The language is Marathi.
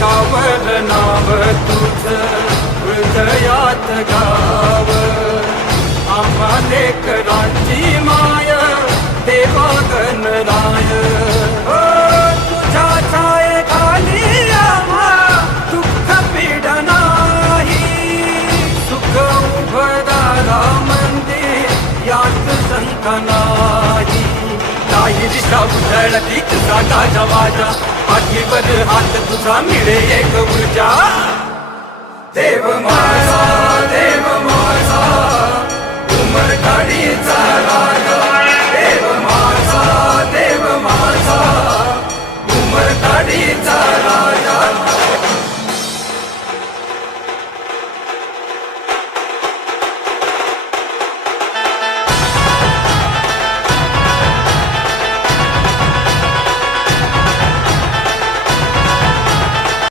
कावर नाव तुझं हृदयात गाव आम्हा लेकरांची माय देवा गणराय हो तुझ्या छायेखाली आम्हा दुःख पीड नाही सुख उभदारा मंदिर यात शंका नाही दिशा उधळती तुझा गाजा वाजा पाठीवर हात तुझा मिळे एक ऊर्जा देव माझा उमरकाडीचा